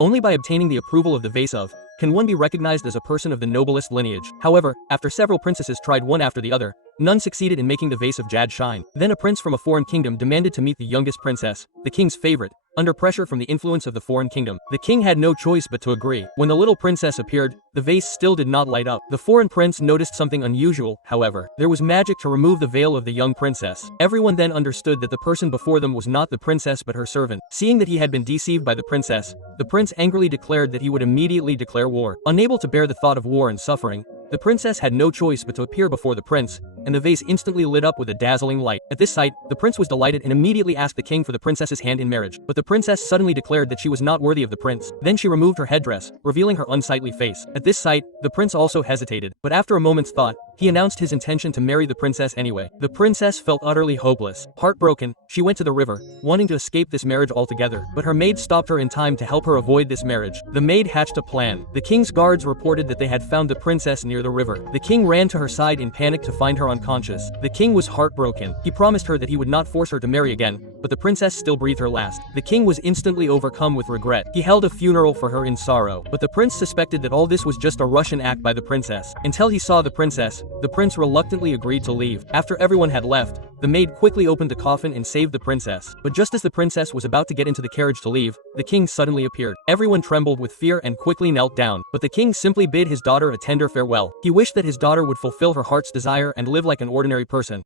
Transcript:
Only by obtaining the approval of the vase of can one be recognized as a person of the noblest lineage. However, after several princesses tried one after the other, none succeeded in making the vase of Jade shine. Then a prince from a foreign kingdom demanded to meet the youngest princess, the king's favorite. Under pressure from the influence of the foreign kingdom, the king had no choice but to agree. When the little princess appeared, the vase still did not light up. The foreign prince noticed something unusual, however. There was magic to remove the veil of the young princess. Everyone then understood that the person before them was not the princess but her servant. Seeing that he had been deceived by the princess, the prince angrily declared that he would immediately declare war. Unable to bear the thought of war and suffering, the princess had no choice but to appear before the prince, and the vase instantly lit up with a dazzling light. At this sight, the prince was delighted and immediately asked the king for the princess's hand in marriage. But the princess suddenly declared that she was not worthy of the prince. Then she removed her headdress, revealing her unsightly face. At this sight, the prince also hesitated, but after a moment's thought, he announced his intention to marry the princess anyway. The princess felt utterly hopeless. Heartbroken, she went to the river, wanting to escape this marriage altogether, but her maid stopped her in time to help her avoid this marriage. The maid hatched a plan. The king's guards reported that they had found the princess near the river. The king ran to her side in panic to find her unconscious. The king was heartbroken. He promised her that he would not force her to marry again, but the princess still breathed her last. The king was instantly overcome with regret. He held a funeral for her in sorrow, but the prince suspected that all this was just a Russian act by the princess. Until he saw the princess, the prince reluctantly agreed to leave. After everyone had left, the maid quickly opened the coffin and saved the princess. But just as the princess was about to get into the carriage to leave, the king suddenly appeared. Everyone trembled with fear and quickly knelt down, but the king simply bid his daughter a tender farewell. He wished that his daughter would fulfill her heart's desire and live like an ordinary person.